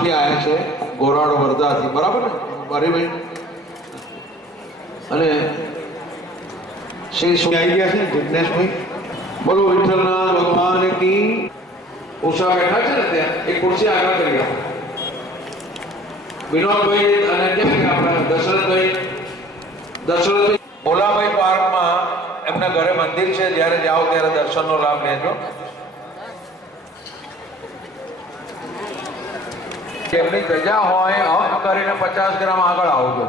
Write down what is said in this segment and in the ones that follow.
આયા છે ગોરાડો વરદાથી, બરાબર ને હરિભાઈ? અને શ્રી આવી ગયા છે જિજ્ઞેશભાઈ. બોલો વિઠ્ઠલનાથ ભગવાન કી. ઉષા બેઠા છે ને ત્યાં એક ખુરશી આગળ કરી આપો. વિનોદભાઈ અને આપણે દશરથભાઈ ભોલાભાઈ પાર્કમાં એમના ઘરે મંદિર છે, જ્યારે જાઓ ત્યારે દર્શનનો લાભ લેજો. એમની પ્રજા હોય હક કરીને 50 ગ્રામ આગળ આવજો.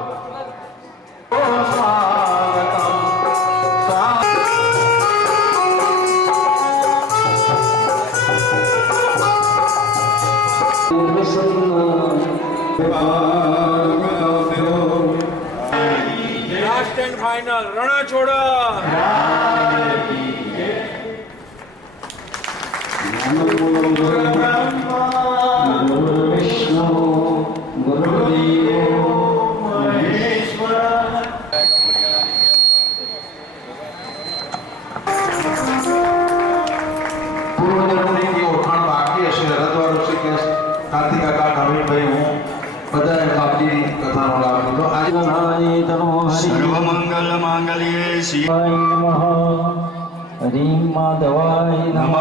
લાસ્ટ એન્ડ ફાઇનલ રણાછોડા. સર્વમંગલ માંગલ્યે શિવાય નમઃ. હરીમ માધવાય નમઃ.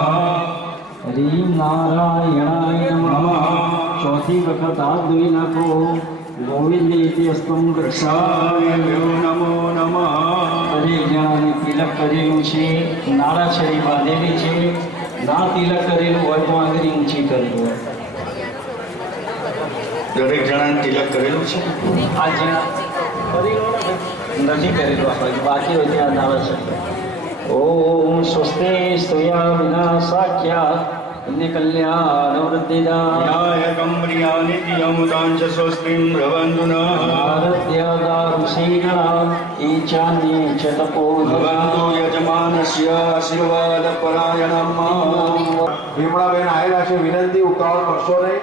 હરીમ નારાયણાય નમઃ. ચોથી વખત હાથ ધોઈ નાખો. ગોવિંદ ઇતિસ્તમ કૃષ્ણાય નમો નમઃ. દરેક જણાને તિલક કરેલું છે, નાળાછડી બાંધેલી છે. ના તિલક કરેલું હોય તો આંગળી ઊંચી કરજો. દરેક જણાને તિલક કરેલું છે. આ જ્યાં નથી કરેલું આપણે, બાકી હોય ત્યાં નાળાછડી. ઓમ સ્વસ્તે સ્તુયા વિના સાખ્યા કલ્યાણ વૃદ્ધિદા ન્યાયકમ પ્રિયાનિત્યમુદાંચ સ્વસ્તિમ ભ્રવન્તુના ભારત્યાદા ઋષિગણા ઈચાન્યે ચ તપો ભવન્તુ યજમાનસ્ય આશીર્વાદ પરાયણમ. વિમળાબેન આવેલા છે, વિનંતી ઉતાવળ કરશો નહીં.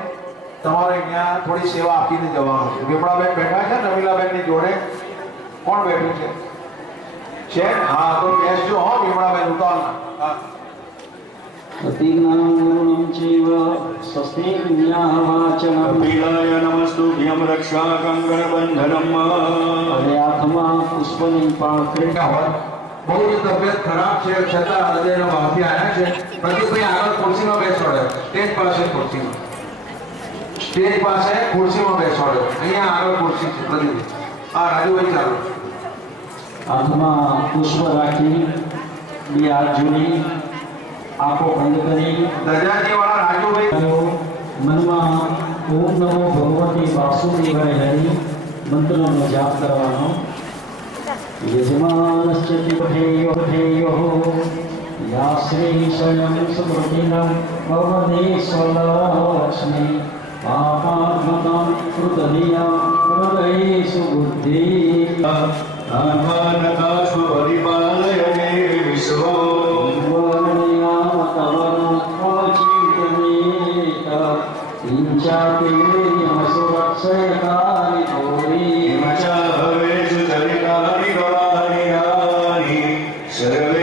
તમારે અહીંયા થોડી સેવા આપીને જવાનું છે. વિમળાબેન બેઠા છે નમીલાબેનની જોડે. કોણ બેઠું છે? હા, તો બેસજો હો વિમળાબેન, ઉતાવળ. હા. અતિજ્ઞાનમ ચૈવ સ્વસ્તિ જ્ઞાવાચનમ. પીલાય નમસ્તુભ્યમ રક્ષા કંકણબંધનમ. અને આંખમાં પુષ્પની પાંખડી. બહુ જ તબિયત ખરાબ છે છતાં હૃદયનો ભાવથી આવ્યા છે. પ્રદીપભાઈ આગળ ખુરશીમાં બેસાડ્યો, સ્ટેજ પાસે ખુરશીમાં. સ્ટેજ પાસે ખુરશીમાં બેસાડ્યો. અહીંયા આગળ ખુરશી છે પ્રદીપભાઈ. હા રાજુભાઈ ચાલો. આંખમાં પુષ્પ રાખી બે હાથ જોડી આંખો બંધ કરી દજાજી વાળા રાજુભાઈ મનમાં ઓમ નમો ભગવતી વાસુદેવાય હરિ મંત્રનો જાપ કરવાનો. યજમાનશ્ચ પઠેયો યા શ્રી સ્વયં સમૃદ્ધિનમ ભવદે સ્વલક્ષ્મી પાપાત્મકં કૃતધિયા હૃદયેષુ બુદ્ધિ આત્માનકાશુ પરિપાલયને વિશ્વો શરણે